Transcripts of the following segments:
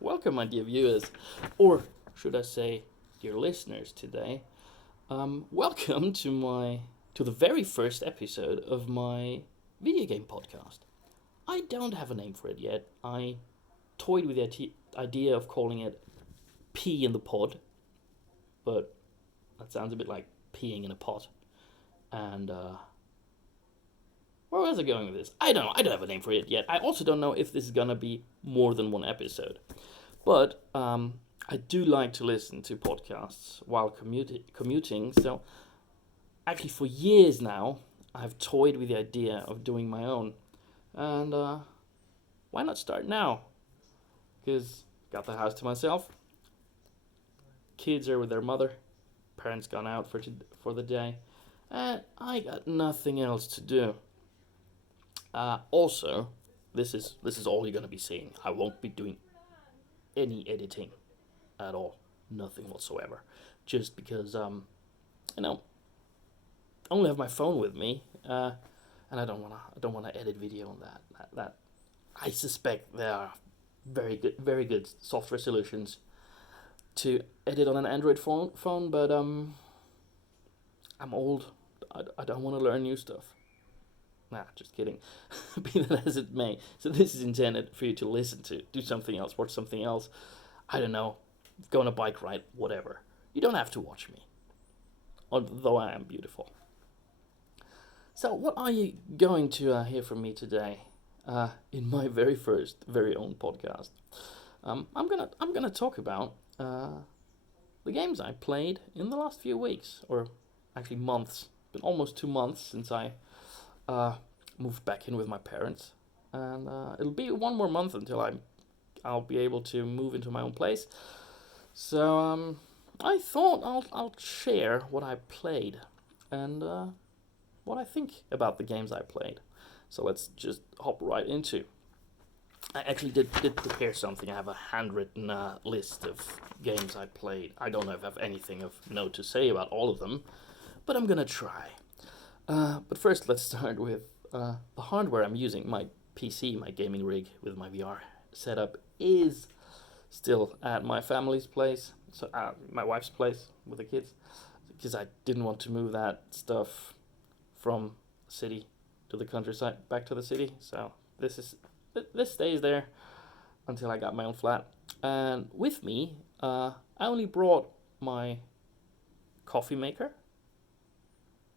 Welcome, my dear viewers, or should I say, dear listeners today. Welcome to the very first episode of my video game podcast. I don't have a name for it yet. I toyed with the idea of calling it Pea in the Pod, but that sounds a bit like peeing in a pot. And where was I going with this? I don't know. I don't have a name for it yet. I also don't know if this is gonna be more than one episode. But I do like to listen to podcasts while commuting. So actually, for years now, I've toyed with the idea of doing my own. And why not start now? Because got the house to myself. Kids are with their mother. Parents gone out for the day, and I got nothing else to do. Also, this is all you're gonna be seeing. I won't be doing any editing at all, nothing whatsoever. Just because I only have my phone with me, and I don't wanna edit video on that. I suspect there are very good software solutions to edit on an Android phone, but I'm old. I don't want to learn new stuff. Nah, just kidding. Be that as it may. So this is intended for you to listen to, do something else, watch something else. I don't know, go on a bike ride, whatever. You don't have to watch me, although I am beautiful. So what are you going to hear from me today, in my very own podcast? I'm gonna talk about the games I played in the last few weeks, or actually months. It's been almost 2 months since I moved back in with my parents, and it'll be one more month until I'll be able to move into my own place. So I thought I'll share what I played and what I think about the games I played. So let's just hop right into. I actually did prepare something. I have a handwritten list of games I played. I don't know if I have anything of note to say about all of them, but I'm gonna try. But first, let's start with the hardware I'm using. My PC, my gaming rig with my VR setup is still at my family's place, so my wife's place with the kids, because I didn't want to move that stuff from the city to the countryside back to the city. So this stays there until I got my own flat. And with me, I only brought my coffee maker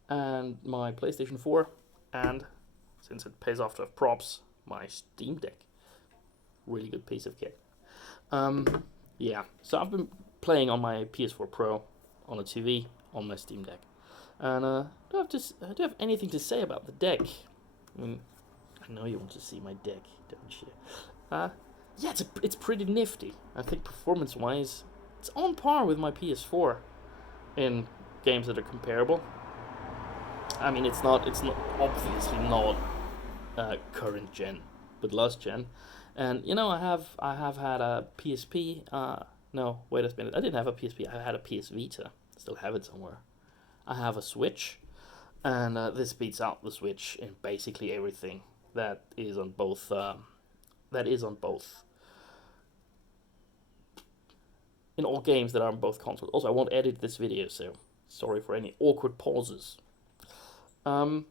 and my PlayStation 4, and since it pays off to have props, my Steam Deck. Really good piece of kit. Yeah, so I've been playing on my PS4 Pro, on a TV, on my Steam Deck. And do I have anything to say about the deck? I mean, I know you want to see my deck, don't you? Yeah, it's pretty nifty. I think performance-wise, it's on par with my PS4 in games that are comparable. I mean, it's obviously not current gen, but last gen. And I have had a PSP. No, wait a minute. I didn't have a PSP. I had a PS Vita. Still have it somewhere. I have a Switch, and this beats out the Switch in basically everything that is on both. In all games that are on both consoles. Also, I won't edit this video, so sorry for any awkward pauses. And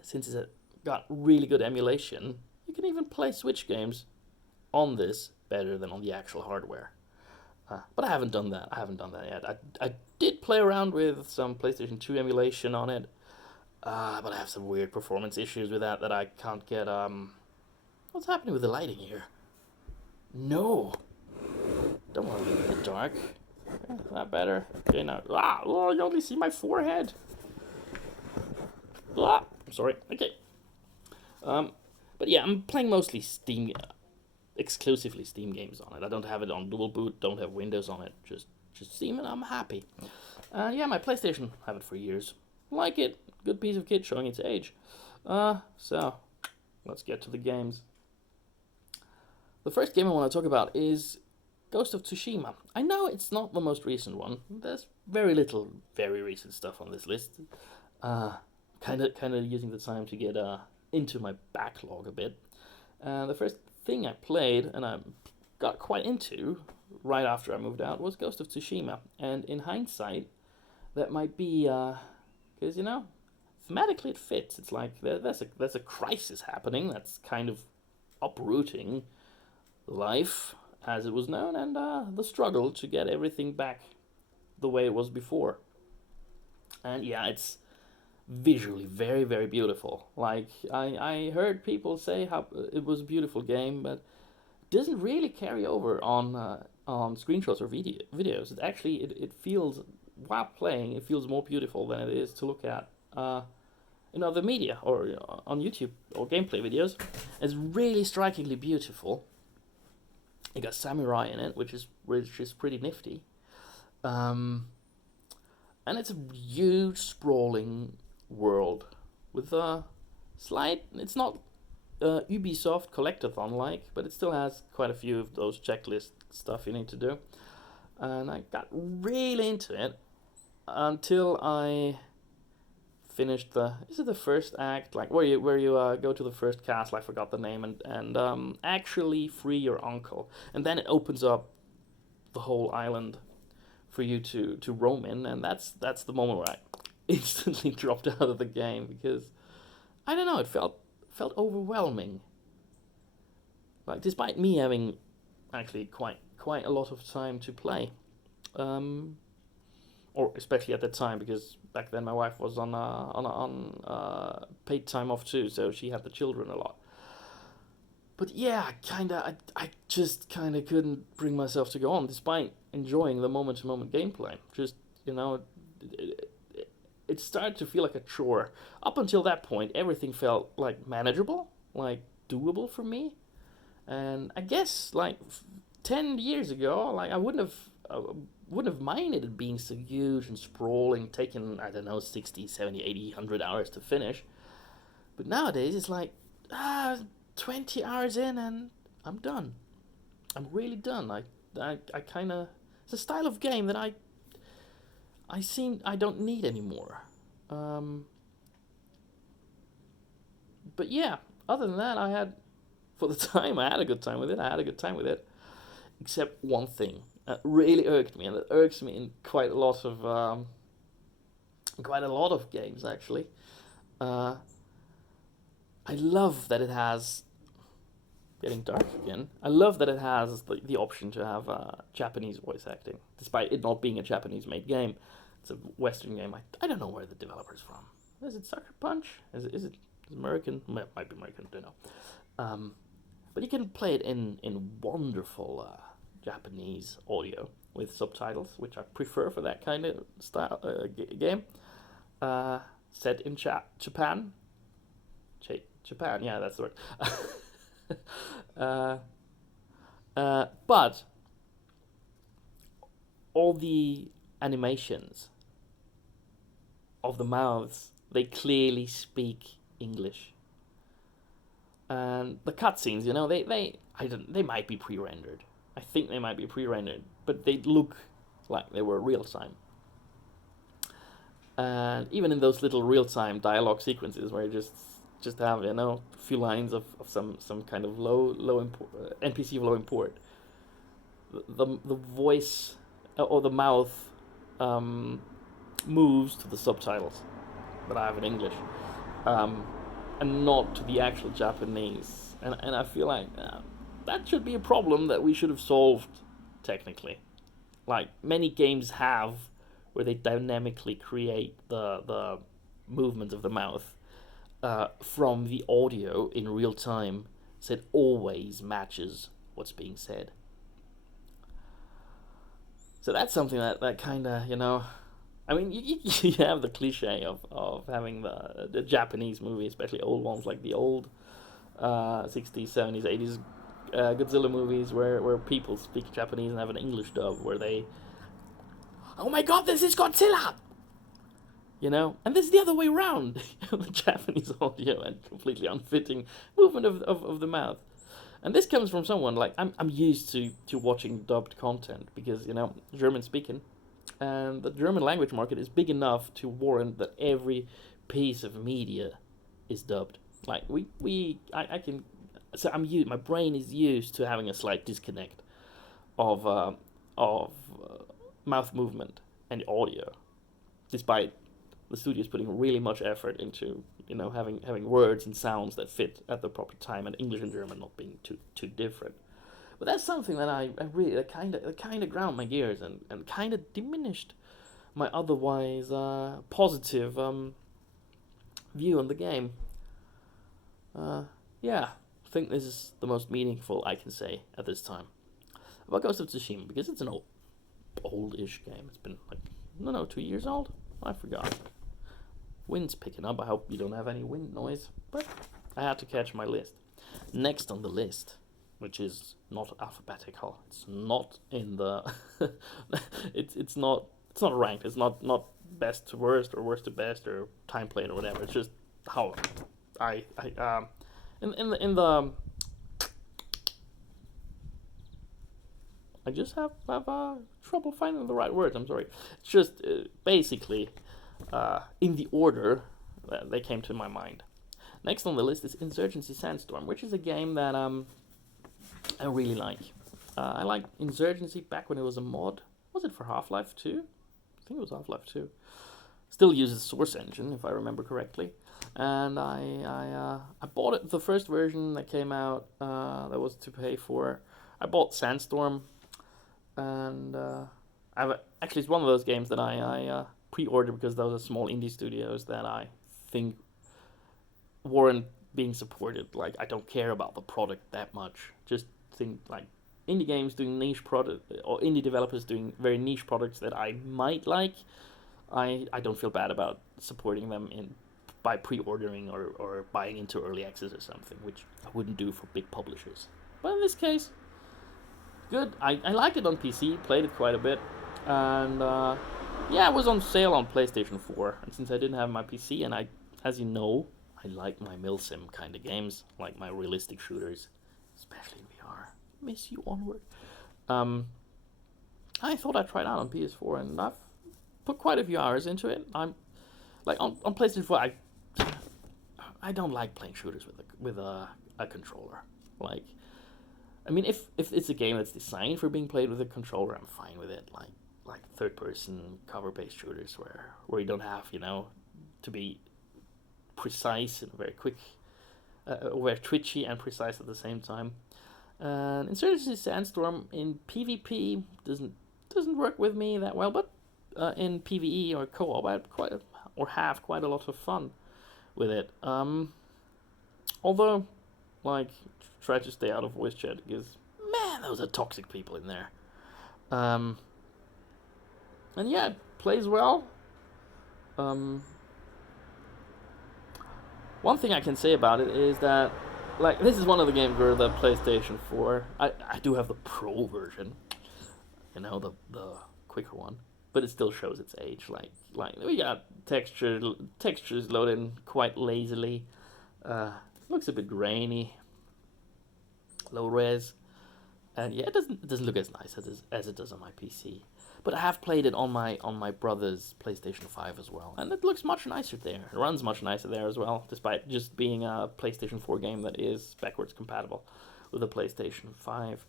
since it's got really good emulation, you can even play Switch games on this better than on the actual hardware. But I haven't done that. Yet. I did play around with some PlayStation 2 emulation on it, but I have some weird performance issues with that I can't get. What's happening with the lighting here? No, don't want to leave it in the dark. Okay, that better. Okay, now. You only see my forehead. I'm sorry. Okay. But yeah, I'm playing mostly Steam, exclusively Steam games on it. I don't have it on dual boot, don't have Windows on it, just Steam, and I'm happy. Yeah, my PlayStation, have it for years. Like it, good piece of kit showing its age. So, let's get to the games. The first game I want to talk about is Ghost of Tsushima. I know it's not the most recent one. There's very little very recent stuff on this list. Kind of using the time to get into my backlog a bit. The first thing I played, and I'm got quite into right after I moved out was Ghost of Tsushima, and in hindsight, that might be because thematically it fits. It's like there's a crisis happening that's kind of uprooting life as it was known, and the struggle to get everything back the way it was before. And yeah, it's visually very, very beautiful. Like I heard people say how it was a beautiful game, but it doesn't really carry over on screenshots or videos. It actually it feels, while playing, it feels more beautiful than it is to look at in other media or on YouTube or gameplay videos. It's really strikingly beautiful. It got samurai in it, which is pretty nifty. Um, and it's a huge sprawling world with a slight. It's not Ubisoft collectathon like, but it still has quite a few of those checklist stuff you need to do. And I got really into it until I finished the first act, like where you go to the first castle. I forgot the name, and actually free your uncle, and then it opens up the whole island for you to roam in, and that's the moment where I instantly dropped out of the game because I don't know, it felt overwhelming. Like, despite me having actually quite a lot of time to play, or especially at that time, because back then my wife was on paid time off too, so she had the children a lot. But yeah, I just kinda couldn't bring myself to go on, despite enjoying the moment-to-moment gameplay. Just it started to feel like a chore. Up until that point, everything felt like manageable, like doable for me. And I guess like 10 years ago, like I wouldn't have minded it being so huge and sprawling, taking, I don't know, 60, 70, 80, 100 hours to finish. But nowadays it's like 20 hours in and I'm done. I'm really done. I kind of, it's a style of game that I don't need anymore. But yeah, other than that, for the time, I had a good time with it. Except one thing that really irked me, and it irks me in quite a lot of games actually. Uh, I love that it has, getting dark again. I love that it has the option to have Japanese voice acting, despite it not being a Japanese-made game. It's a Western game. I don't know where the developer's from. Is it Sucker Punch? Is it American? Might be American. Don't know. But you can play it in wonderful Japanese audio with subtitles, which I prefer for that kind of style game. Set in Japan. Japan, yeah, that's the word. But all the animations of the mouths, they clearly speak English. And the cutscenes, they might be pre-rendered. I think they might be pre-rendered, but they look like they were real time. And even in those little real time dialogue sequences where you just have a few lines of some kind of NPC of low import, the voice or the mouth moves to the subtitles that I have in English, and not to the actual Japanese. And I feel like that should be a problem that we should have solved technically, like many games have, where they dynamically create the movements of the mouth from the audio in real time, so it always matches what's being said. So that's something that kind of, I mean, you have the cliche of having the Japanese movie, especially old ones like the old 60s, 70s, 80s Godzilla movies where people speak Japanese and have an English dub where they, oh my god, this is Godzilla! And this is the other way around. The Japanese audio and completely unfitting movement of the mouth. And this comes from someone, like, I'm used to watching dubbed content because, German speaking. And the German language market is big enough to warrant that every piece of media is dubbed. Like, I can, so my brain is used to having a slight disconnect of mouth movement and audio, despite the studio's putting really much effort into having words and sounds that fit at the proper time, and English and German not being too different. But that's something that I really kind of ground my gears and kind of diminished my otherwise positive view on the game. Yeah, I think this is the most meaningful I can say at this time about Ghost of Tsushima, because it's an old-ish game. It's been like, no, 2 years old. I forgot. Wind's picking up. I hope you don't have any wind noise, but I had to catch my list. Next on the list, which is not alphabetical. It's not in the. it's not ranked. It's not best to worst or worst to best or time played or whatever. It's just how I in the. I just have trouble finding the right words. I'm sorry. It's just basically in the order that they came to my mind. Next on the list is Insurgency Sandstorm, which is a game that I really like. I liked Insurgency back when it was a mod. Was it for Half-Life 2? I think it was Half-Life 2. Still uses Source Engine, if I remember correctly. And I bought it, the first version that came out, that was to pay for. I bought Sandstorm, and actually it's one of those games that I pre-ordered because those are small indie studios that I think weren't being supported. Like, I don't care about the product that much. Just think like indie games doing niche product, or indie developers doing very niche products that I might like. I don't feel bad about supporting them by pre-ordering or buying into early access or something, which I wouldn't do for big publishers. But in this case, good. I liked it on PC, played it quite a bit, and yeah, it was on sale on PlayStation 4. And since I didn't have my PC, and as you know, I like my milsim kind of games, like my realistic shooters, especially in VR. Miss you Onward. I thought I'd try it out on PS4, and I've put quite a few hours into it. I'm like on PlayStation 4. I don't like playing shooters with a controller. Like, I mean, if it's a game that's designed for being played with a controller, I'm fine with it. Like third-person cover-based shooters where you don't have to be precise and very quick, very twitchy and precise at the same time. And Insurgency Sandstorm in PvP doesn't work with me that well, but in PvE or co-op, I have quite a lot of fun with it. Although, like, try to stay out of voice chat because, man, those are toxic people in there. And yeah, it plays well. One thing I can say about it is that, like, this is one of the games where the PlayStation 4, I do have the Pro version, the quicker one, but it still shows its age. Like we got textures loaded quite lazily. Looks a bit grainy, low res, and yeah, it doesn't look as nice as it does on my PC. But I have played it on my brother's PlayStation 5 as well, and it looks much nicer there. It runs much nicer there as well, despite just being a PlayStation 4 game that is backwards compatible with a PlayStation 5.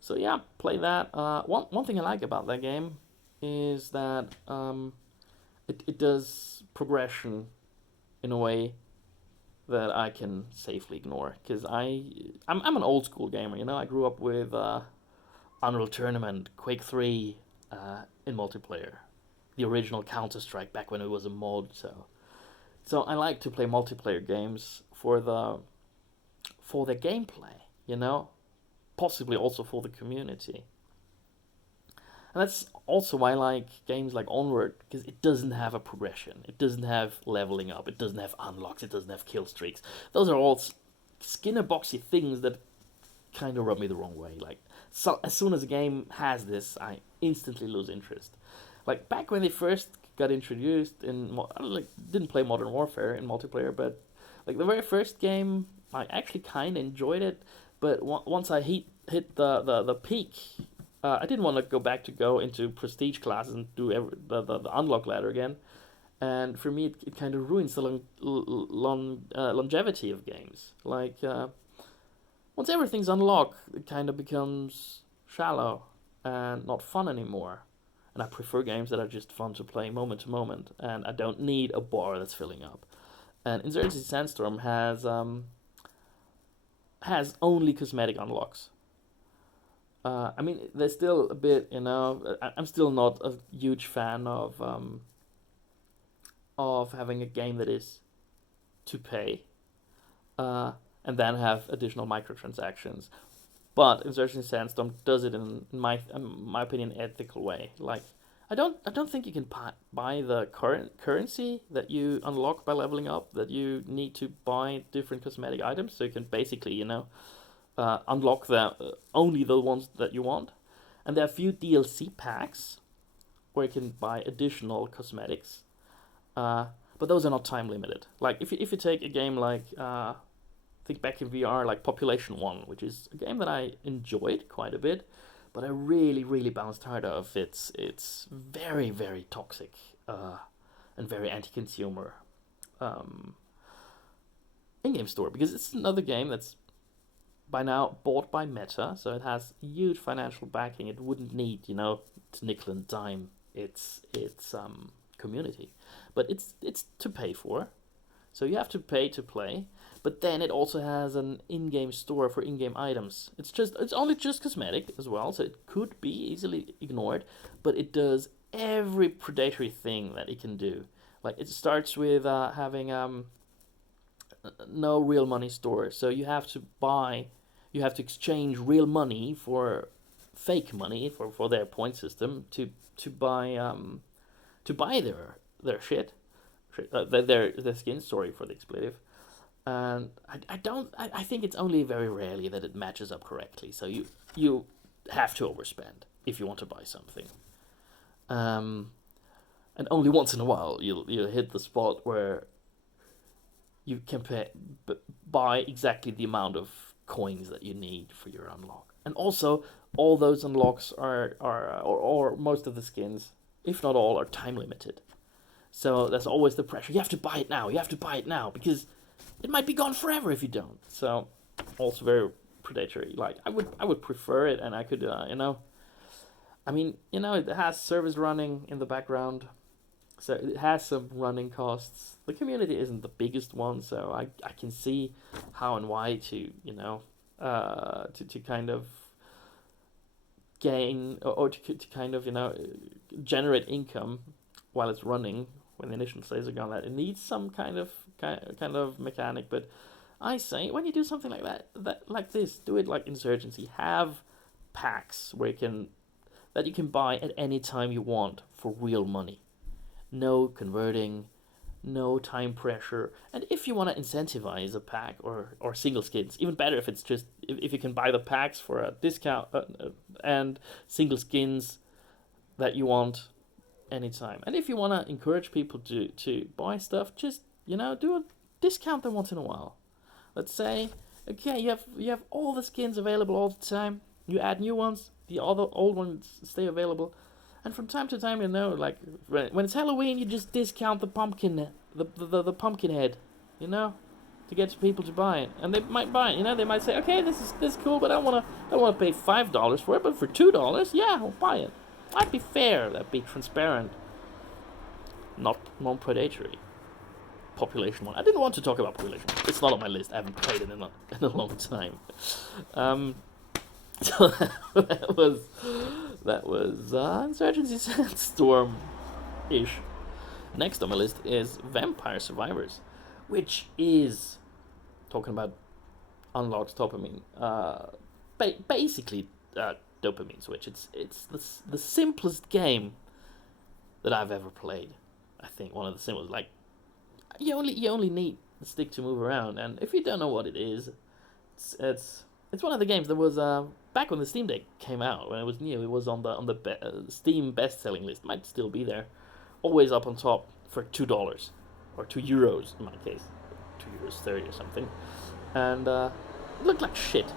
So yeah, play that. One thing I like about that game is that it does progression in a way that I can safely ignore, because I'm an old school gamer. I grew up with Unreal Tournament, Quake 3 in multiplayer, the original Counter-Strike back when it was a mod. So I like to play multiplayer games for the gameplay, possibly also for the community. And that's also why I like games like Onward, because it doesn't have a progression. It doesn't have leveling up. It doesn't have unlocks. It doesn't have kill streaks. Those are all skinner boxy things that kind of rub me the wrong way. Like, so as soon as a game has this, I instantly lose interest. Like, back when they first got introduced I didn't play Modern Warfare in multiplayer, but like the very first game, I actually kind of enjoyed it. But once I hit the peak, I didn't want to go into prestige classes and do the unlock ladder again. And for me, it kind of ruins the longevity of games. Like, once everything's unlocked, it kind of becomes shallow and not fun anymore. And I prefer games that are just fun to play moment to moment, and I don't need a bar that's filling up. And Insurgency Sandstorm has only cosmetic unlocks. I mean, there's still a bit, I'm still not a huge fan of having a game that is to pay, and then have additional microtransactions. But Insurgency Sandstorm does it in my opinion, ethical way. Like, I don't think you can buy the current currency that you unlock by leveling up. That you need to buy different cosmetic items, so you can basically, unlock only the ones that you want. And there are a few DLC packs where you can buy additional cosmetics, but those are not time limited. Like, if you take a game like think back in VR, like Population 1, which is a game that I enjoyed quite a bit, but I really, really bounced hard of. It's very, very toxic, and very anti-consumer, um, in-game store, because it's another game that's by now bought by Meta, so it has huge financial backing. It wouldn't need, to nickel and dime its community, but it's to pay for, so you have to pay to play. But then it also has an in-game store for in-game items. It's only just cosmetic as well, so it could be easily ignored. But it does every predatory thing that it can do. Like, it starts with having no real money store, so you have to exchange real money for fake money for their point system to buy their shit, their skin. Sorry for the expletive. And I think it's only very rarely that it matches up correctly. So you have to overspend if you want to buy something. And only once in a while you'll hit the spot where you can buy exactly the amount of coins that you need for your unlock. And also, all those unlocks or most of the skins, if not all, are time limited. So there's always the pressure. You have to buy it now. You have to buy it now, because it might be gone forever if you don't. So, also very predatory. Like, I would prefer it, and I could, I mean, it has servers running in the background, so it has some running costs. The community isn't the biggest one, so I can see how and why to, to kind of gain, or to kind of, generate income while it's running, when the initial sales are gone. That it needs some kind of mechanic. But I say, when you do something like that like this, do it like Insurgency. Have packs that you can buy at any time you want for real money. No converting, no time pressure. And if you want to incentivize a pack or single skins, even better if it's just if you can buy the packs for a discount, and single skins that you want anytime. And if you want to encourage people to buy stuff, just do a discount them once in a while. Let's say, okay, you have all the skins available all the time. You add new ones, the other old ones stay available, and from time to time, like when it's Halloween, you just discount the pumpkin, the pumpkin head, to get people to buy it, and they might buy it. They might say, okay, this is cool, but I don't want to pay $5 for it, but for $2, yeah, I'll buy it. That'd be fair. That'd be transparent, not non-predatory. Population 1. I didn't want to talk about Population 1. It's not on my list. I haven't played it in a long time. So that was Insurgency Sandstorm-ish. Next on my list is Vampire Survivors, which is talking about unlocked dopamine. Basically, dopamine switch. It's the simplest game that I've ever played. I think one of the simplest. Like, you only need the stick to move around, and if you don't know what it is, it's one of the games that was back when the Steam Deck came out, when it was new. It was on the Steam best-selling list. Might still be there, always up on top for $2 or €2 in my case, €2.30 or something, and it looked like shit.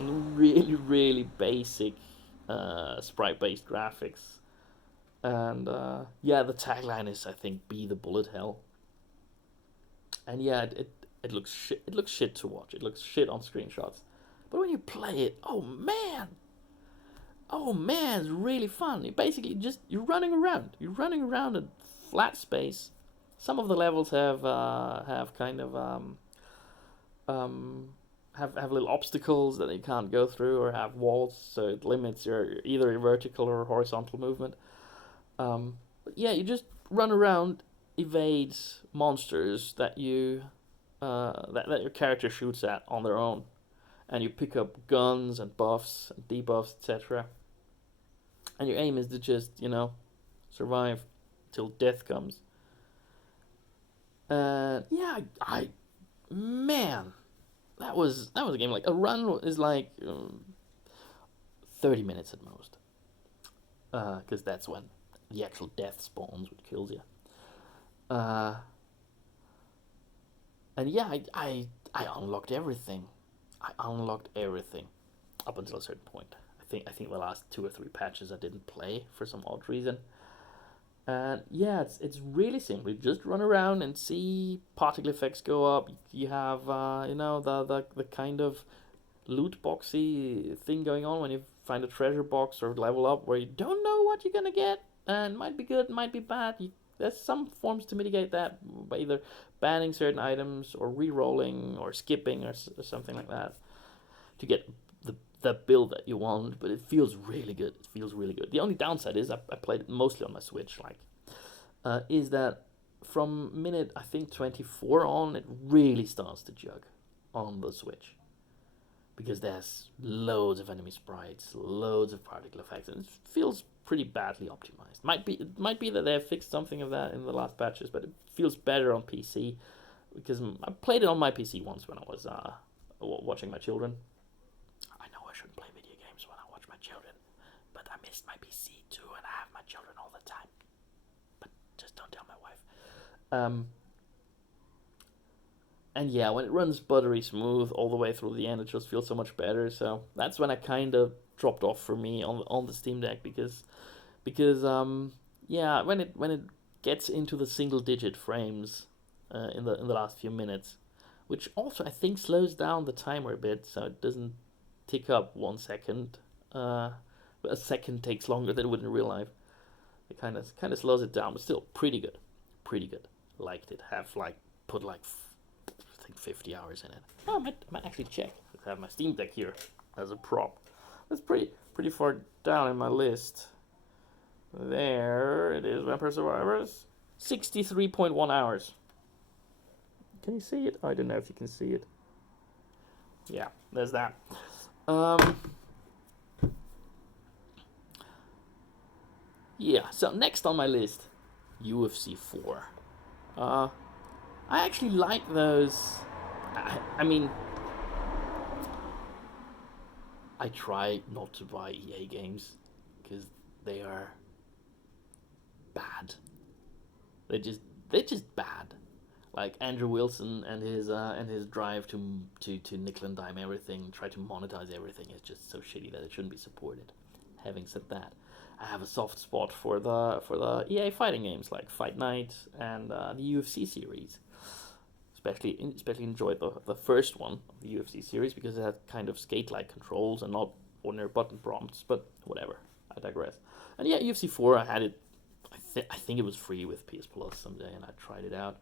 Really, really basic sprite-based graphics, and the tagline is, I think, "Be the bullet hell." And yeah, it looks shit. It looks shit to watch. It looks shit on screenshots, But when you play it, oh man, it's really fun. You basically you're running around. You're running around a flat space. Some of the levels have kind of have little obstacles that you can't go through, or have walls, so it limits your vertical or horizontal movement. But yeah, you just run around, evade monsters that that your character shoots at on their own, and you pick up guns and buffs and debuffs, etc. And your aim is to just survive till death comes. Yeah, man, that was a game. Like, a run is like 30 minutes at most, because that's when the actual death spawns, which kills you. And yeah, I unlocked everything. I unlocked everything up until a certain point. I think the last 2 or 3 patches I didn't play for some odd reason. And yeah, it's really simple. You just run around and see particle effects go up. You have the kind of loot boxy thing going on when you find a treasure box or level up, where you don't know what you're gonna get, and might be good, might be bad. There's some forms to mitigate that by either banning certain items or re-rolling or skipping or something like that to get the build that you want. But it feels really good. It feels really good. The only downside is I played it mostly on my Switch. Is that from minute, I think, 24 on, it really starts to jug on the Switch, because there's loads of enemy sprites, loads of particle effects, and it feels pretty badly optimized. It might be that they have fixed something of that in the last patches, but it feels better on PC, because I played it on my PC once when I was watching my children. I know I shouldn't play video games when I watch my children, but I missed my PC too, and I have my children all the time. But just don't tell my wife. And yeah, when it runs buttery smooth all the way through the end, it just feels so much better. So that's when I kind of dropped off for me on the Steam Deck, because yeah, when it gets into the single digit frames in the last few minutes, which also I think slows down the timer a bit, so it doesn't tick up 1 second. But a second takes longer than it would in real life. It kind of slows it down, but still pretty good. Liked it. Have put I think 50 hours in it. Oh, I might actually check. I have my Steam Deck here as a prop. That's pretty far down in my list. There it is, Vampire Survivors. 63.1 hours. Can you see it? I don't know if you can see it. Yeah, there's that. Yeah, so next on my list, UFC 4. I actually like those. I mean, I try not to buy EA games because they are bad. They're just bad. Like Andrew Wilson and his drive to nickel and dime everything, try to monetize everything, is just so shitty that it shouldn't be supported. Having said that, I have a soft spot for the EA fighting games like Fight Night and the UFC series. Especially enjoyed the first one of the UFC series, because it had kind of skate-like controls and not ordinary button prompts. But whatever, I digress. And yeah, UFC 4, I had it. I think it was free with PS Plus someday, and I tried it out.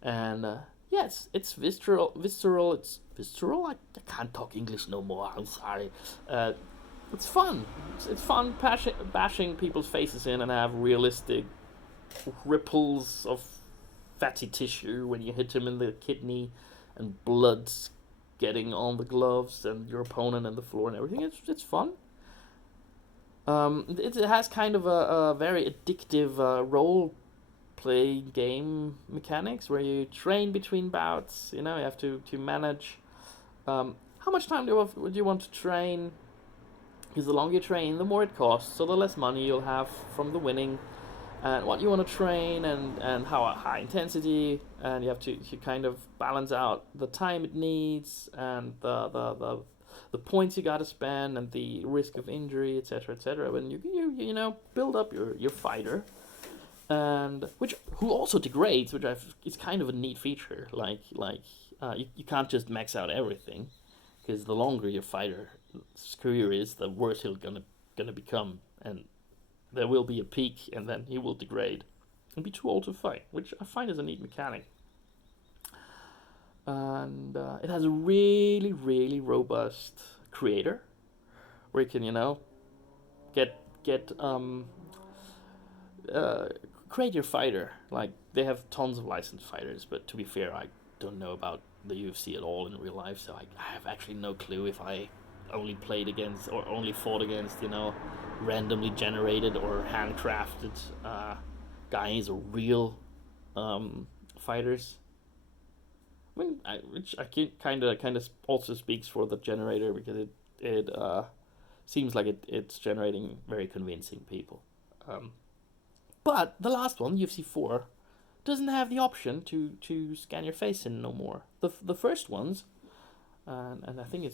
And yeah, it's visceral. It's visceral. I can't talk English no more. I'm sorry. It's fun. It's fun bashing people's faces in and have realistic ripples of fatty tissue when you hit him in the kidney, and blood's getting on the gloves and your opponent and the floor and everything. It's fun. It has kind of a very addictive role-play game mechanics where you train between bouts. You have to manage how much time would you want to train, because the longer you train, the more it costs, so the less money you'll have from the winning. And what you want to train, and how high intensity, and you have to kind of balance out the time it needs, and the points you got to spend, and the risk of injury, etc. When you build up your fighter, and who also degrades, it's kind of a neat feature. You can't just max out everything, because the longer your fighter's career is, the worse he'll gonna become, and there will be a peak, and then he will degrade and be too old to fight, which I find is a neat mechanic. And it has a really, really robust creator, where you can, get create your fighter. Like, they have tons of licensed fighters, but to be fair, I don't know about the UFC at all in real life, so I have actually no clue if I only played against or only fought against, randomly generated or handcrafted guys or real fighters. I mean, which I kind of also speaks for the generator, because it seems like it's generating very convincing people. But the last one, UFC 4, doesn't have the option to scan your face in no more. The first ones, and I think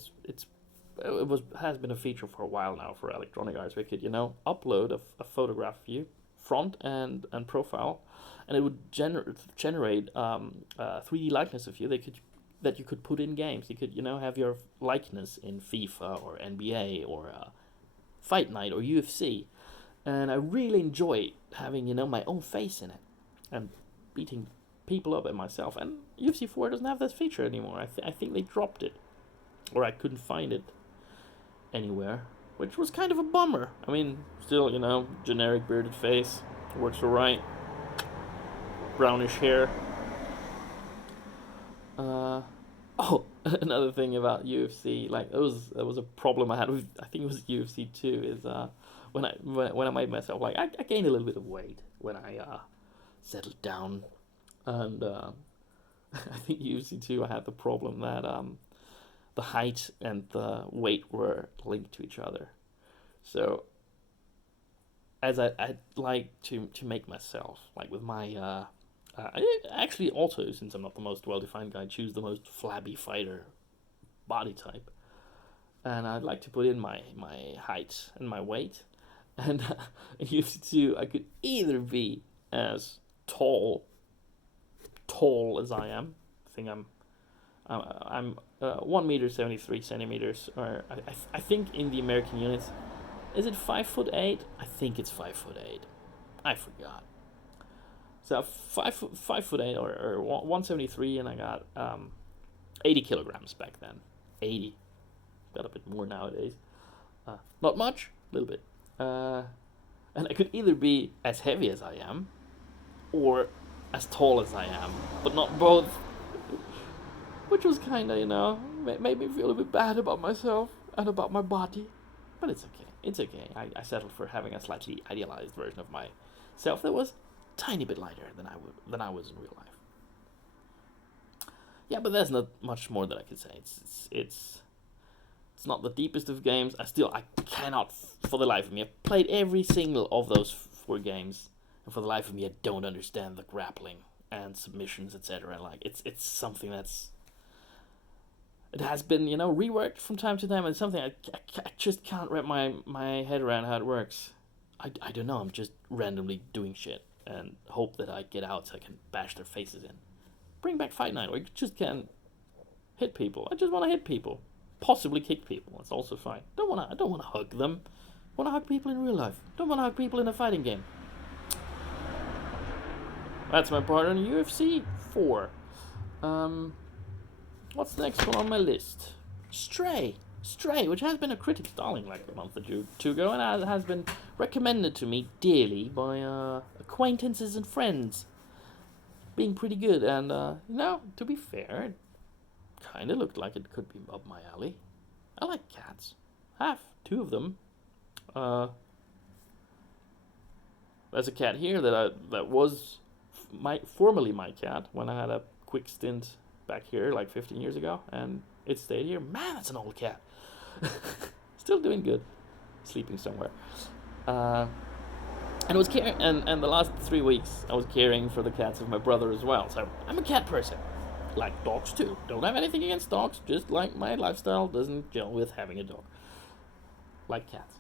has been a feature for a while now for Electronic Arts. We could upload a photograph of you, front and profile, and it would generate 3D likeness of you. That you could put in games. You could have your likeness in FIFA or NBA or Fight Night or UFC, and I really enjoy having my own face in it and beating people up and myself. And UFC 4 doesn't have that feature anymore. I think they dropped it, or I couldn't find it anywhere, which was kind of a bummer. I mean, still, generic bearded face, works alright. Brownish hair. Another thing about UFC, like it was a problem I had with, I think it was UFC 2, is when I made myself, like, I gained a little bit of weight when I settled down, and I think UFC 2 I had the problem that the height and the weight were linked to each other. So as I'd like to make myself, like with my I actually also, since I'm not the most well-defined guy, choose the most flabby fighter body type, and I'd like to put in my height and my weight, and in UFC 2 I could either be as tall as I am. I think I'm 1 meter 73 centimeters, or I think in the American units, is it 5'8"? I think it's 5'8". I forgot. So 5'8" or 173, and I got 80 kilograms back then. 80, got a bit more nowadays. Not much, a little bit. And I could either be as heavy as I am, or as tall as I am, but not both. Which was kind of, made me feel a bit bad about myself and about my body. But it's okay. It's okay. I settled for having a slightly idealized version of myself that was a tiny bit lighter than I was in real life. Yeah, but there's not much more that I can say. It's not the deepest of games. I cannot for the life of me. I've played every single of those 4 games, and for the life of me, I don't understand the grappling and submissions, etc. Like it's something that's. It has been, reworked from time to time, and something I just can't wrap my head around how it works. I don't know, I'm just randomly doing shit and hope that I get out so I can bash their faces in. Bring back Fight Night, where you just can hit people. I just want to hit people. Possibly kick people, that's also fine. I don't want to hug them. I want to hug people in real life. Don't want to hug people in a fighting game. That's my part on UFC 4. What's the next one on my list? Stray, which has been a critic's darling like a month or two ago, and has been recommended to me dearly by acquaintances and friends, being pretty good. And to be fair, it kind of looked like it could be up my alley. I like cats. I have 2 of them. There's a cat here that was formerly my cat when I had a quick stint back here like 15 years ago, and it stayed here. Man, that's an old cat. Still doing good, sleeping somewhere. And it was and the last 3 weeks I was caring for the cats of my brother as well. So I'm a cat person. Like dogs too. Don't have anything against dogs, just like my lifestyle doesn't gel with having a dog. Like cats.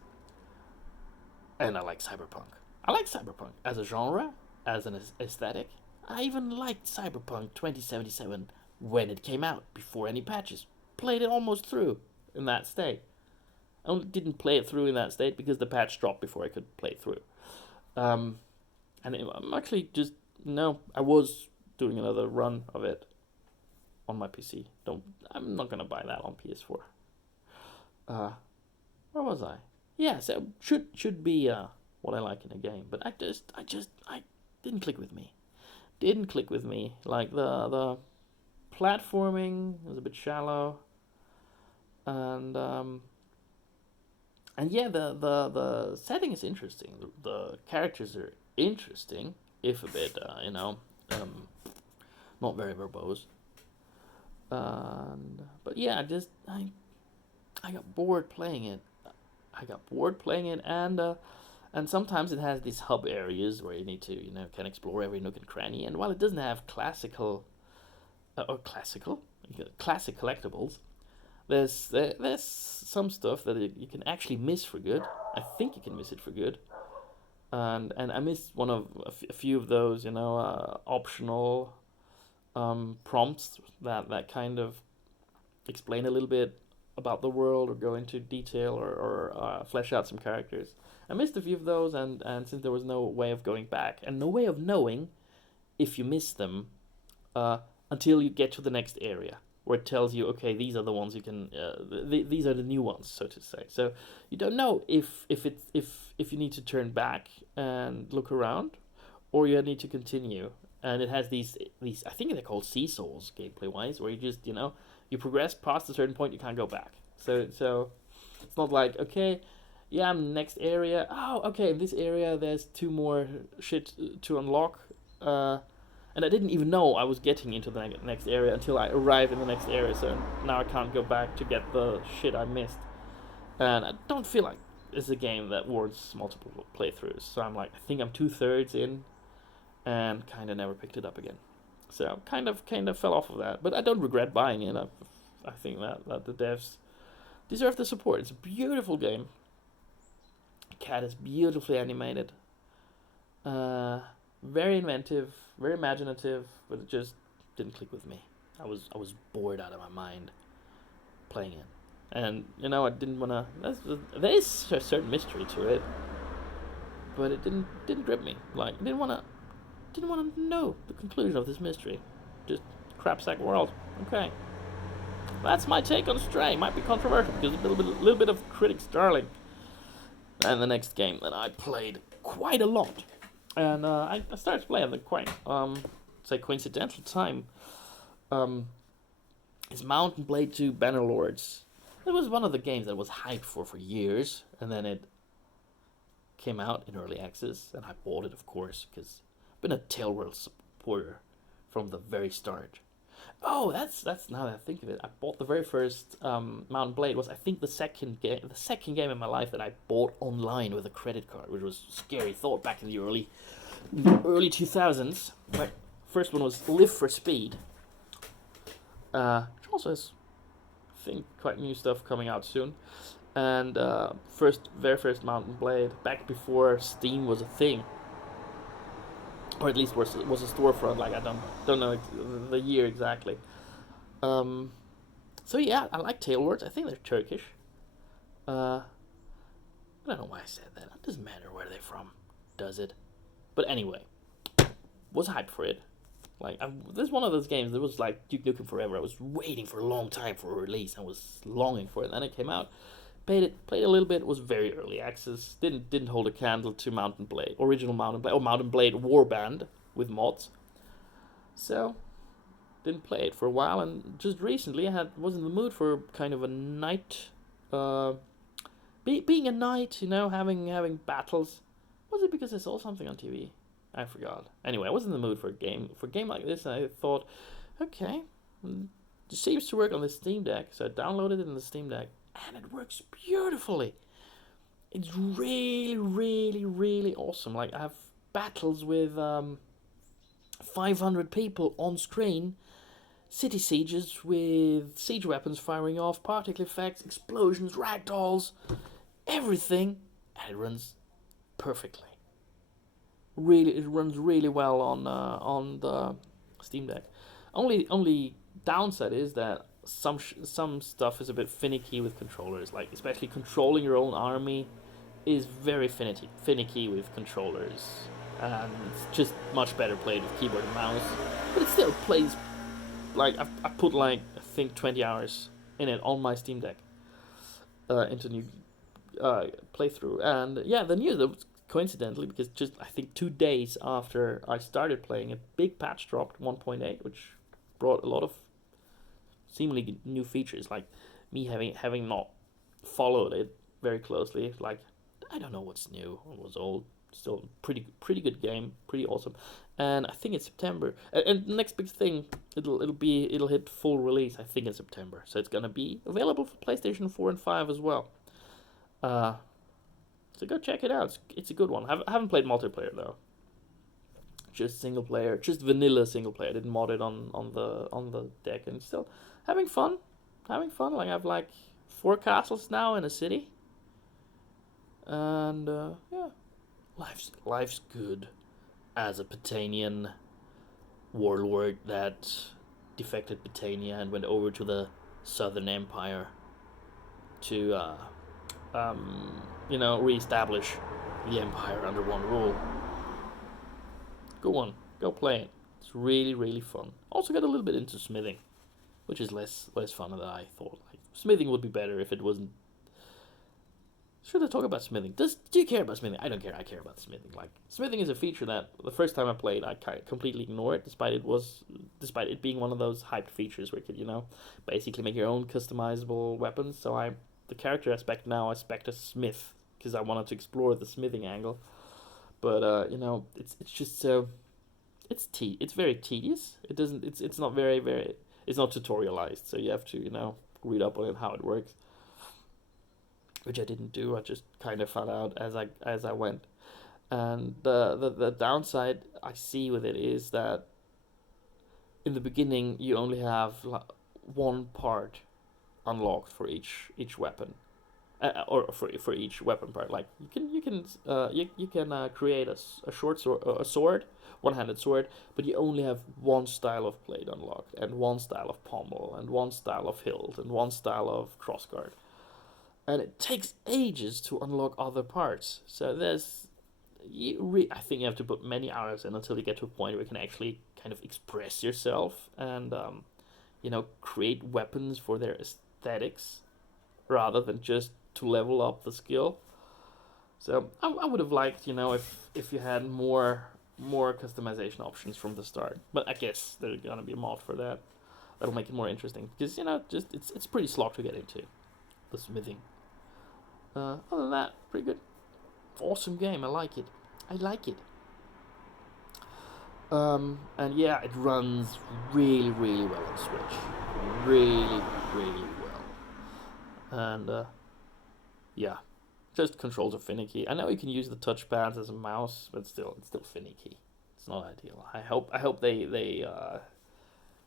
And I like cyberpunk. I like cyberpunk as a genre, as an aesthetic. I even liked Cyberpunk 2077 when it came out, before any patches. played it almost through in that state. I only didn't play it through in that state because the patch dropped before I could play it through. Um, I'm actually just no. I was doing another run of it on my PC. Don't. I'm not gonna buy that on PS4. Where was I? Yeah, so should be what I like in a game, but I didn't click with me. Didn't click with me. Like the platforming was a bit shallow, and yeah, the setting is interesting. The characters are interesting, if a bit, not very verbose. But yeah, I got bored playing it. And sometimes it has these hub areas where you need to, can explore every nook and cranny. And while it doesn't have classic collectibles, there's some stuff that you can actually miss for good. I think you can miss it for good. And I missed one of a few of those, optional prompts that kind of explain a little bit about the world or go into detail or flesh out some characters. I missed a few of those, and since there was no way of going back and no way of knowing if you missed them until you get to the next area, where it tells you, okay, these are the ones you can, these are the new ones, so to say. So you don't know if you need to turn back and look around, or you need to continue. And it has these I think they're called seesaws gameplay wise, where you just you progress past a certain point, you can't go back. So it's not like, okay, yeah, I'm in the next area. Oh, okay, in this area there's 2 more shit to unlock. And I didn't even know I was getting into the next area until I arrived in the next area. So now I can't go back to get the shit I missed. And I don't feel like it's a game that warrants multiple playthroughs. So I'm like, I think I'm 2/3 in, and kind of never picked it up again. So kind of fell off of that. But I don't regret buying it. I think that the devs deserve the support. It's a beautiful game. Cat is beautifully animated. Very inventive, very imaginative, but it just didn't click with me. I was bored out of my mind playing it, and I didn't want to. There is a certain mystery to it, but it didn't grip me. Like, I didn't want to know the conclusion of this mystery. Just crapsack world. Okay, that's my take on Stray. Might be controversial because it's a little bit of critics' darling. And the next game that I played quite a lot. And I started playing at the quite, say, coincidental time. It's Mountain Blade 2 Bannerlords. It was one of the games that was hyped for years, and then it came out in early access, and I bought it, of course, because I've been a Tailworld supporter from the very start. Oh, that's now that I think of it. I bought the very first Mountain Blade. Was, I think, the second game in my life that I bought online with a credit card, which was a scary thought back in the early 2000s. My first one was Live for Speed, which also has, I think, quite new stuff coming out soon. And very first Mountain Blade, back before Steam was a thing. Or at least was a storefront. Like, I don't know the year exactly. So yeah, I like Tailwords. I think they're Turkish. I don't know why I said that. It doesn't matter where they're from, does it? But anyway, was hyped for it. Like, this is one of those games that was like Duke Nukem Forever. I was waiting for a long time for a release. I was longing for it. And then it came out. Played a little bit. It was very early access. Didn't hold a candle to Mountain Blade, original Mountain Blade, or Mountain Blade Warband with mods. So didn't play it for a while, and just recently I was in the mood for kind of a night, being a knight, having battles. Was it because I saw something on TV? I forgot. Anyway, I was in the mood for a game like this, and I thought, okay, it seems to work on the Steam Deck, so I downloaded it in the Steam Deck. And it works beautifully. It's really, really, really awesome. Like, I have battles with 500 people on screen, city sieges with siege weapons firing off, particle effects, explosions, ragdolls, everything, and it runs perfectly. It runs really well on the Steam Deck. Only downside is that some stuff is a bit finicky with controllers, like especially controlling your own army is very finicky with controllers, and it's just much better played with keyboard and mouse. But it still plays like I put like I think 20 hours in it on my Steam Deck into new playthrough, and yeah, the news coincidentally because just I think 2 days after I started playing, a big patch dropped 1.8, which brought a lot of seemingly new features. Like me having not followed it very closely, like I don't know what's new or what's old. Still pretty good game, pretty awesome, and I think it's September. And the next big thing, it'll hit full release. I think in September, so it's gonna be available for PlayStation 4 and 5 as well. Uh, so go check it out. It's a good one. I haven't played multiplayer though. Just single player, just vanilla single player. I didn't mod it on the deck, and still having fun. Like I have like 4 castles now in a city, and yeah. Life's good as a Britannian warlord that defected Britannia and went over to the Southern Empire to reestablish the empire under one rule. Go play it. It's really fun. Also got a little bit into smithing, which is less fun than I thought. Like smithing would be better if it wasn't. Should I talk about smithing? Do you care about smithing? I don't care. I care about smithing. Like smithing is a feature that the first time I played, I completely ignored, despite it being one of those hyped features where you could, basically make your own customizable weapons. So the character aspect now I spec a smith because I wanted to explore the smithing angle. But it's just so it's very tedious. It doesn't. It's not very. It's not tutorialized, so you have to read up on it how it works, which I didn't do. I just kind of found out as I went. And the downside I see with it is that in the beginning you only have one part unlocked for each weapon, or for each weapon part. Like you can create a short sword, a sword, one-handed sword, but you only have one style of blade unlocked, and one style of pommel, and one style of hilt, and one style of crossguard. And it takes ages to unlock other parts. So I think you have to put many hours in until you get to a point where you can actually kind of express yourself and create weapons for their aesthetics, rather than just to level up the skill. So I would have liked if you had more customization options from the start. But I guess there's gonna be a mod for that. That'll make it more interesting because just it's pretty slog to get into the smithing. Other than that, pretty good. Awesome game. I like it. And yeah, it runs really well on Switch. Really well. And yeah, just controls are finicky. I know you can use the touchpads as a mouse, but it's still finicky. It's not ideal. I hope they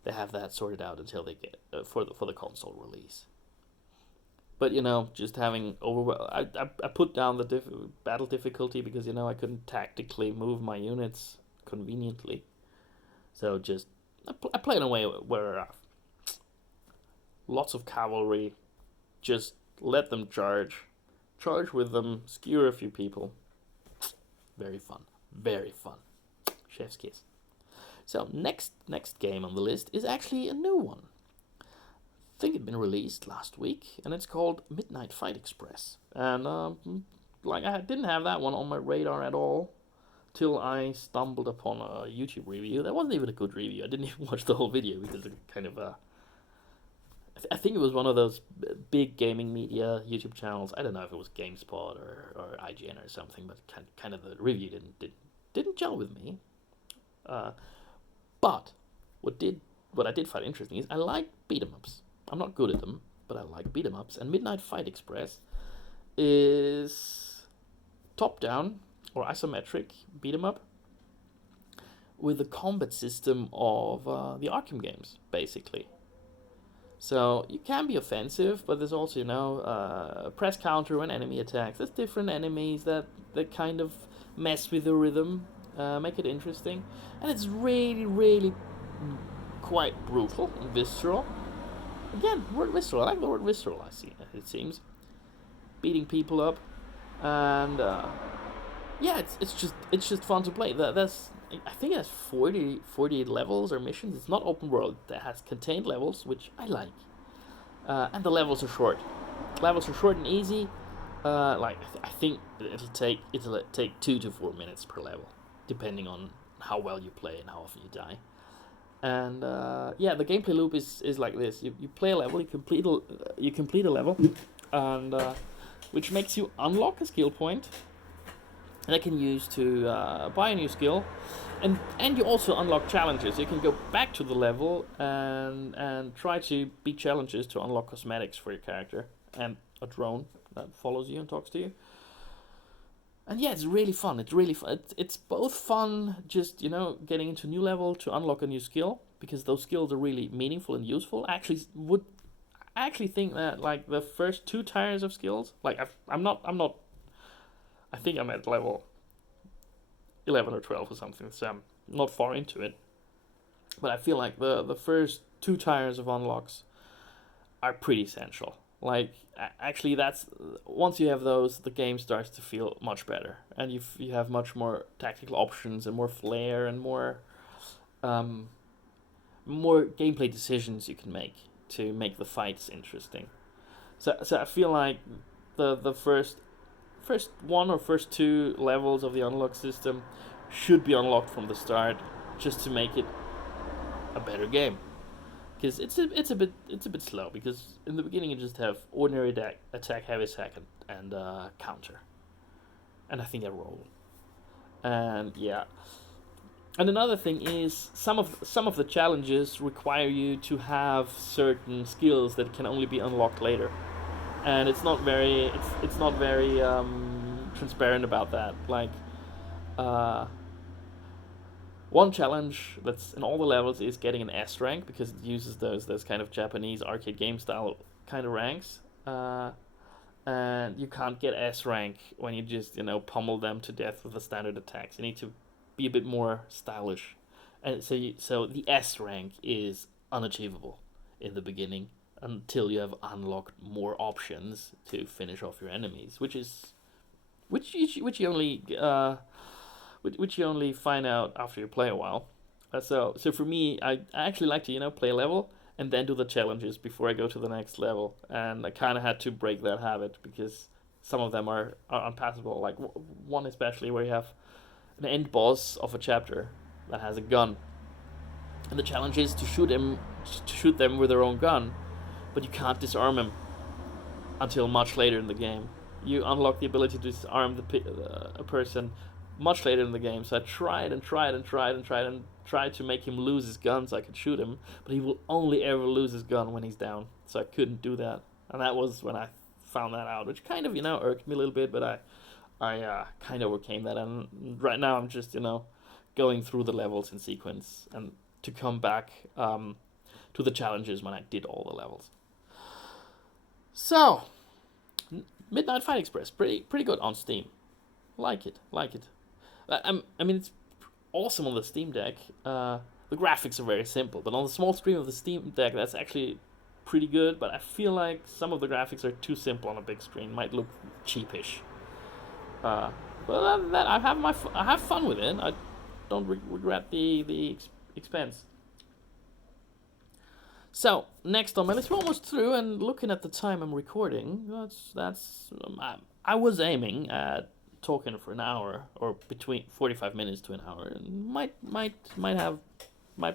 have that sorted out until they get for the console release. But just having I put down the battle difficulty because I couldn't tactically move my units conveniently. So just I played in a way where lots of cavalry, just let them charge with them, skewer a few people. Very fun. Chef's kiss. So next game on the list is actually a new one. I think it'd been released last week, and it's called Midnight Fight Express. And I didn't have that one on my radar at all till I stumbled upon a YouTube review. That wasn't even a good review. I didn't even watch the whole video because it kind of I think it was one of those big gaming media YouTube channels. I don't know if it was GameSpot or IGN or something, but kind of the review didn't gel with me. But what I did find interesting is I like beat 'em ups. I'm not good at them, but I like beat 'em ups. And Midnight Fight Express is top-down or isometric beat 'em up with the combat system of the Arkham games, basically. So you can be offensive, but there's also press counter when enemy attacks. There's different enemies that kind of mess with the rhythm, make it interesting, and it's really quite brutal and visceral. again, word visceral. I like the word visceral. It seems beating people up, and yeah, it's just fun to play. That's I think it has 48 levels or missions. It's not open world. That has contained levels, which I like, and the levels are short. Levels are short and easy. I think it'll take 2 to 4 minutes per level, depending on how well you play and how often you die. And yeah, the gameplay loop is like this: you play a level, you complete a level, and which makes you unlock a skill point that can use to buy a new skill, and you also unlock challenges. You can go back to the level and try to beat challenges to unlock cosmetics for your character and a drone that follows you and talks to you. And yeah, it's really fun. It's really fun. It's both fun, just getting into a new level to unlock a new skill, because those skills are really meaningful and useful. I actually think that like the first 2 tiers of skills, like I'm not. I think I'm at level 11 or 12 or something, so I'm not far into it. But I feel like the first 2 tiers of unlocks are pretty essential. Like actually, that's once you have those, the game starts to feel much better, and you have much more tactical options and more flair and more gameplay decisions you can make to make the fights interesting. So I feel like the first one or first 2 levels of the unlock system should be unlocked from the start, just to make it a better game. Because it's a bit slow, because in the beginning you just have ordinary attack, heavy attack, and counter, and I think I roll. And yeah, and another thing is some of the challenges require you to have certain skills that can only be unlocked later, and it's not very transparent about that. Like uh, one challenge that's in all the levels is getting an S rank, because it uses those kind of Japanese arcade game style kind of ranks. And you can't get S rank when you just pummel them to death with the standard attacks. You need to be a bit more stylish, and so the S rank is unachievable in the beginning until you have unlocked more options to finish off your enemies, which you only which you only find out after you play a while. So for me, I actually like to play a level and then do the challenges before I go to the next level, and I kind of had to break that habit, because some of them are unpassable. Like one especially, where you have an end boss of a chapter that has a gun, and the challenge is to shoot them with their own gun, but you can't disarm them until much later in the game. You unlock the ability to disarm a person much later in the game. So I tried to make him lose his gun so I could shoot him, but he will only ever lose his gun when he's down. So I couldn't do that, and that was when I found that out, which kind of irked me a little bit. But I kind of overcame that, and right now I'm just going through the levels in sequence, and to come back to the challenges when I did all the levels. So Midnight Fight Express, pretty good on Steam. Like it. I mean, it's awesome on the Steam Deck. The graphics are very simple, but on the small screen of the Steam Deck, that's actually pretty good. But I feel like some of the graphics are too simple on a big screen. Might look cheapish. But that I have fun with it. I don't regret the expense. So next on my list, we're almost through, and looking at the time I'm recording, I was aiming at talking for an hour, or between 45 minutes to an hour, and might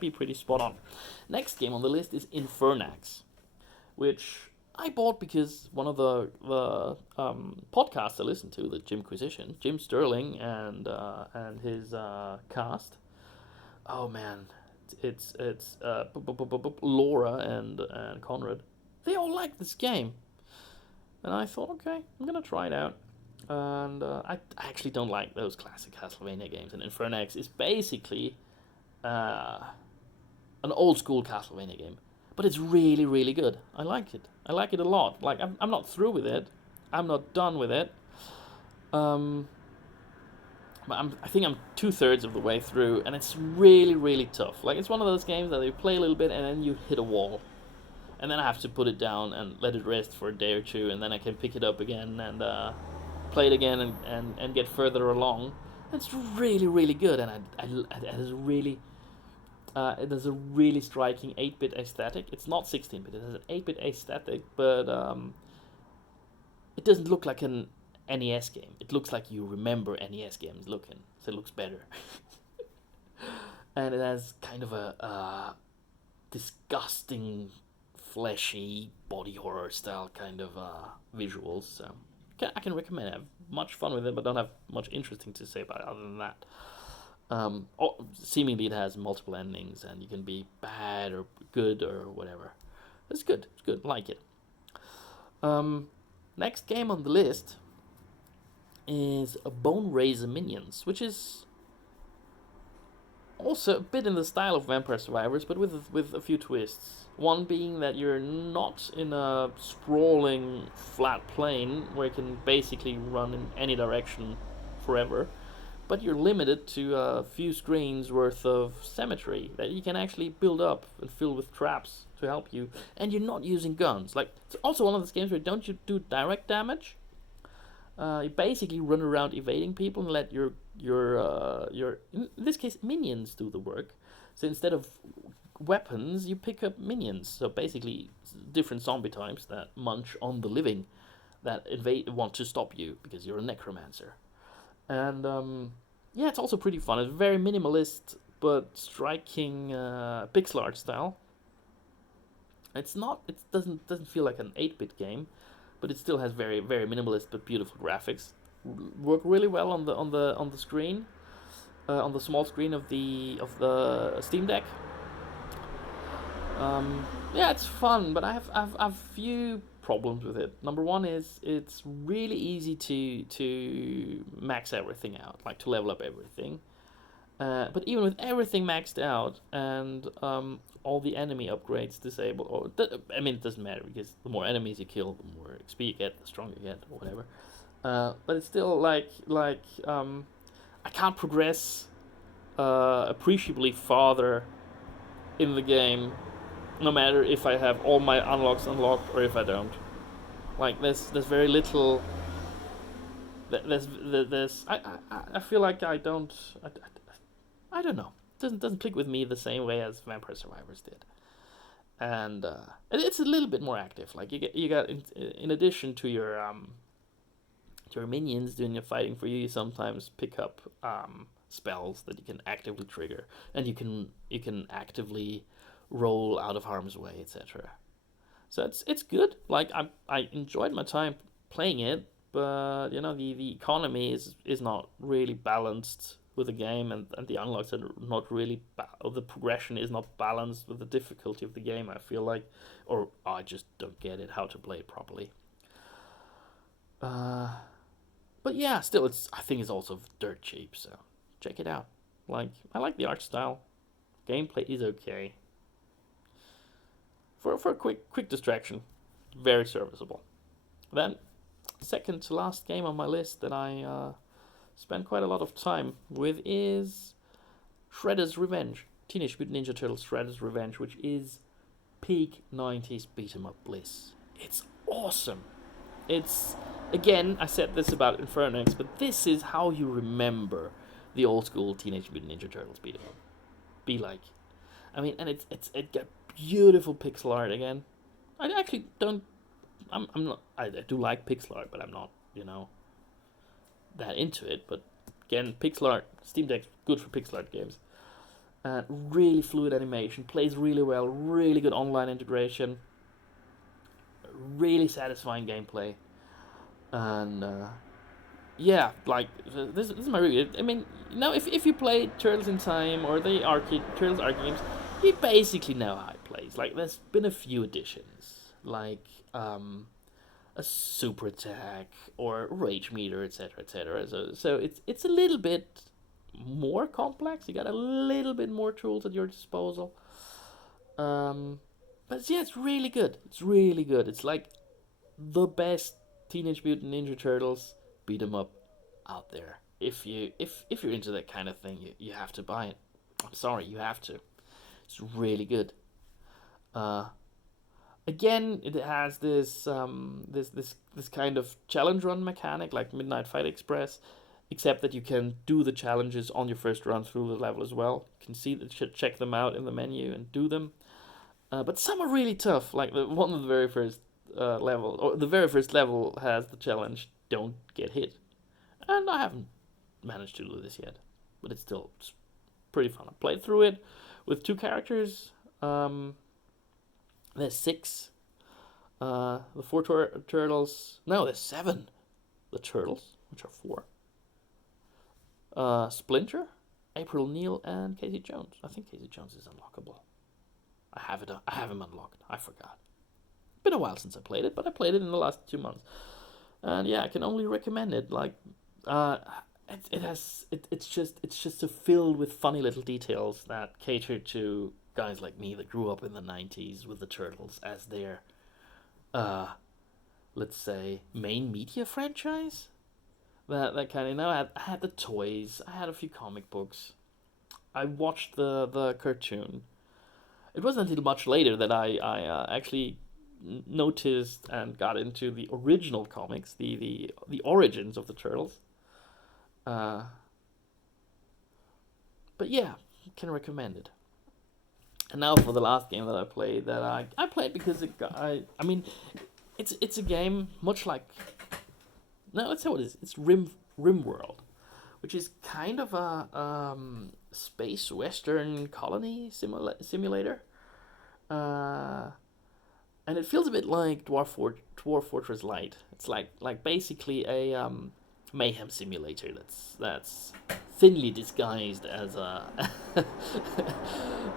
be pretty spot on. Next game on the list is Infernax, which I bought because one of the podcasts I listen to, the Jimquisition, Jim Sterling and his cast. Oh man, it's Laura and Conrad. They all like this game, and I thought, okay, I'm gonna try it out. And I actually don't like those classic Castlevania games, and Infernax is basically an old school Castlevania game, but it's really, really good. I like it. I like it a lot. Like I'm not through with it. I'm not done with it. But I think I'm 2/3 of the way through, and it's really, really tough. Like it's one of those games that you play a little bit and then you hit a wall, and then I have to put it down and let it rest for a day or two, and then I can pick it up again and play it again and get further along. It's really really good, and it has a really striking 8-bit aesthetic. It's not 16-bit; it has an 8-bit aesthetic, but it doesn't look like an NES game. It looks like you remember NES games looking, so it looks better. And it has kind of a disgusting, fleshy, body horror style kind of visuals. So I can recommend it. I have much fun with it, but don't have much interesting to say about it other than that. Seemingly it has multiple endings, and you can be bad or good or whatever. It's good. It's good. Like it. Next game on the list is Bone Razor Minions, which is also a bit in the style of Vampire Survivors, but with a few twists. One being that you're not in a sprawling flat plane where you can basically run in any direction forever, but you're limited to a few screens worth of cemetery that you can actually build up and fill with traps to help you, and you're not using guns. Like, it's also one of those games where don't you do direct damage. You basically run around evading people and let your in this case minions do the work. So instead of weapons, you pick up minions. So basically, different zombie types that munch on the living, that want to stop you because you're a necromancer. And yeah, it's also pretty fun. It's very minimalist but striking pixel art style. It's not. It doesn't feel like an 8-bit game, but it still has very very minimalist but beautiful graphics. Work really well on the screen, on the small screen of the Steam Deck. Yeah, it's fun, but I've few problems with it. Number one is it's really easy to max everything out, like to level up everything. But even with everything maxed out and all the enemy upgrades disabled, I mean, it doesn't matter because the more enemies you kill, the more XP you get, the stronger you get, or whatever. But it's still like I can't progress appreciably farther in the game, no matter if I have all my unlocks unlocked or if I don't. Like there's very little. There's I feel like I don't. I don't know. It doesn't click with me the same way as Vampire Survivors did, and it's a little bit more active. Like you got in addition to your minions doing your fighting for you, you sometimes pick up spells that you can actively trigger, and you can actively roll out of harm's way, etc. So it's good. Like I enjoyed my time playing it, but the economy is not really balanced with the game, and the unlocks are not really the progression is not balanced with the difficulty of the game. I feel like, or I just don't get it how to play it properly. But yeah, still, I think it's also dirt cheap. So check it out. Like I like the art style. Gameplay is okay. For a quick distraction, very serviceable. Then, second to last game on my list that I spent quite a lot of time with is Shredder's Revenge. Teenage Mutant Ninja Turtles Shredder's Revenge, which is peak 90s beat 'em up bliss. It's awesome. It's, again, I said this about Inferno X, but this is how you remember the old school Teenage Mutant Ninja Turtles beat 'em up. Be like. I mean, and it got beautiful pixel art again. I actually don't. I'm not. I do like pixel art, but I'm not. That into it. But again, pixel art. Steam Deck's good for pixel art games. Really fluid animation, plays really well. Really good online integration. Really satisfying gameplay. And yeah, like this is my review. I mean, if you play Turtles in Time or the Turtles arcade games, you basically know how it plays. Like there's been a few additions, like a super attack or rage meter, etc., etc. So it's a little bit more complex. You got a little bit more tools at your disposal. But yeah, it's really good. It's really good. It's like the best Teenage Mutant Ninja Turtles beat 'em up out there. If you're into that kind of thing, you have to buy it. I'm sorry, you have to. It's really good. Again, it has this kind of challenge run mechanic like Midnight Fight Express, except that you can do the challenges on your first run through the level as well. You can see that, check them out in the menu and do them. But some are really tough. Like one of the very first level, or the very first level has the challenge "Don't get hit," and I haven't managed to do this yet, but it's pretty fun. I played through it with two characters. There's six. The four turtles. No, there's seven. The turtles, which are four. Splinter, April Neil, and Casey Jones. I think Casey Jones is unlockable. I have it. I have him unlocked. I forgot. Been a while since I played it, but I played it in the last 2 months, and yeah, I can only recommend it. Like, it's just so filled with funny little details that cater to guys like me that grew up in the '90s with the Turtles as their, uh, let's say, main media franchise. That kind of, I had the toys, I had a few comic books, I watched the cartoon. It wasn't until much later that I actually noticed and got into the original comics, the origins of the Turtles. Uh, but yeah, can recommend it. And now for the last game that I played, that I played because I mean, it's a game much like, no, let's say what it is. It's Rimworld, which is kind of a space western colony simulator. Uh, and it feels a bit like Dwarf Fortress Light. It's like basically a mayhem simulator that's thinly disguised as a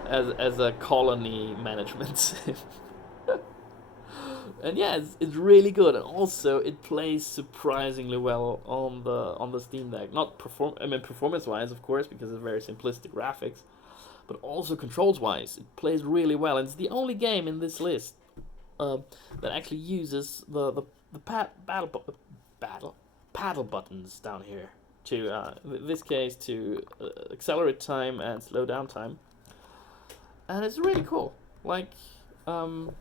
as a colony management sim. And yeah, it's really good, and also it plays surprisingly well on the Steam Deck. Not performance wise, of course, because it's very simplistic graphics, but also controls wise, it plays really well. And it's the only game in this list uh, that actually uses the paddle buttons down here to in this case to accelerate time and slow down time, and it's really cool. Like, um,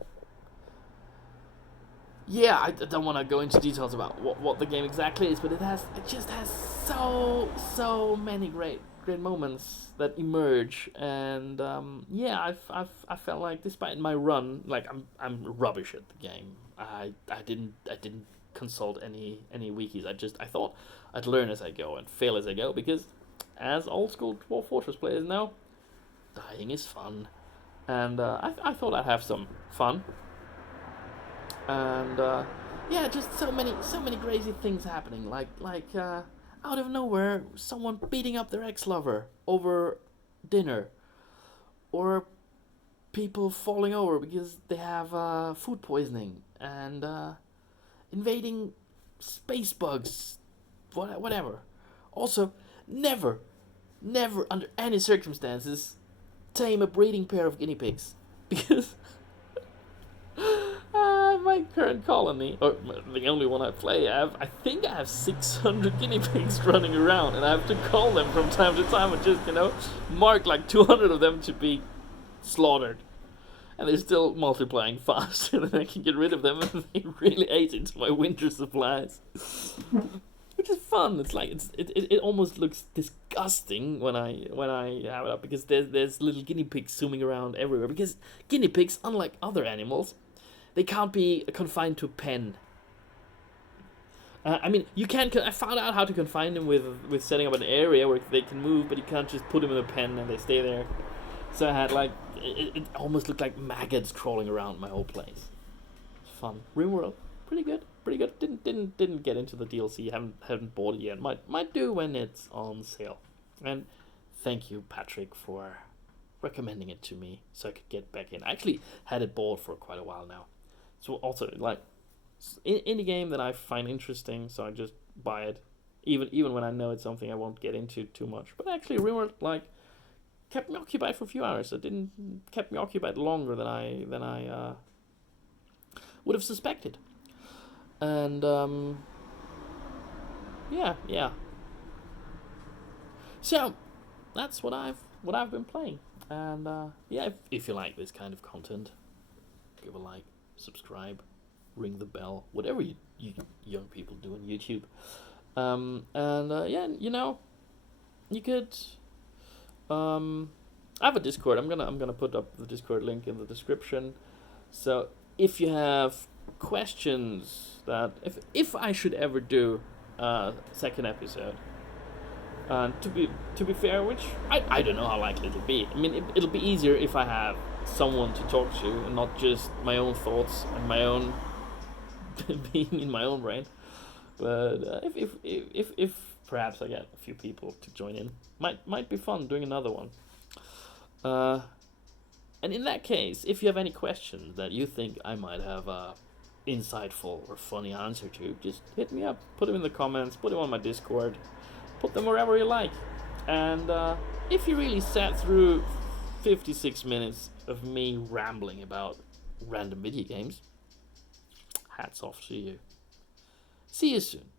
yeah, I don't want to go into details about what the game exactly is, but it just has so many great moments that emerge, and yeah, I felt like despite my run, like I'm rubbish at the game. I didn't consult any wikis. I thought I'd learn as I go and fail as I go, because as old school Dwarf Fortress players know, dying is fun, and I thought I'd have some fun, and yeah, just so many crazy things happening. Like out of nowhere, someone beating up their ex-lover over dinner, or people falling over because they have food poisoning, and invading space bugs, whatever. Also, never under any circumstances tame a breeding pair of guinea pigs, because my current colony, or the only one I play, I think I have 600 guinea pigs running around, and I have to call them from time to time and just mark like 200 of them to be slaughtered, and they're still multiplying faster than I can get rid of them, and they really ate into my winter supplies. Which is fun. It's like it almost looks disgusting when I have it up, because there's little guinea pigs zooming around everywhere. Because guinea pigs, unlike other animals, they can't be confined to a pen. I mean, you can. I found out how to confine them with setting up an area where they can move, but you can't just put them in a pen and they stay there. So I had like it almost looked like maggots crawling around my whole place. It's fun. Rimworld, pretty good. Pretty good. Didn't get into the DLC. Haven't bought it yet. Might do when it's on sale. And thank you, Patrick, for recommending it to me so I could get back in. I actually had it bought for quite a while now. So also, like, in the game that I find interesting, so I just buy it, even when I know it's something I won't get into too much. But actually, Rimworld, like, kept me occupied for a few hours. It didn't kept me occupied longer than I would have suspected. And yeah. So that's what I've been playing. And yeah, if you like this kind of content, give a like, subscribe, ring the bell, whatever you young people do on YouTube. Yeah, you could. I have a Discord. I'm gonna put up the Discord link in the description. So if you have questions that if I should ever do a second episode, to be fair, which I don't know how likely it'll be. I mean, it'll be easier if I have someone to talk to and not just my own thoughts and my own being in my own brain. But if perhaps I get a few people to join in, might be fun doing another one. And in that case, if you have any questions that you think I might have a insightful or funny answer to, just hit me up, put them in the comments, put them on my Discord, put them wherever you like. And if you really sat through 56 minutes of me rambling about random video games, hats off to you. See you soon.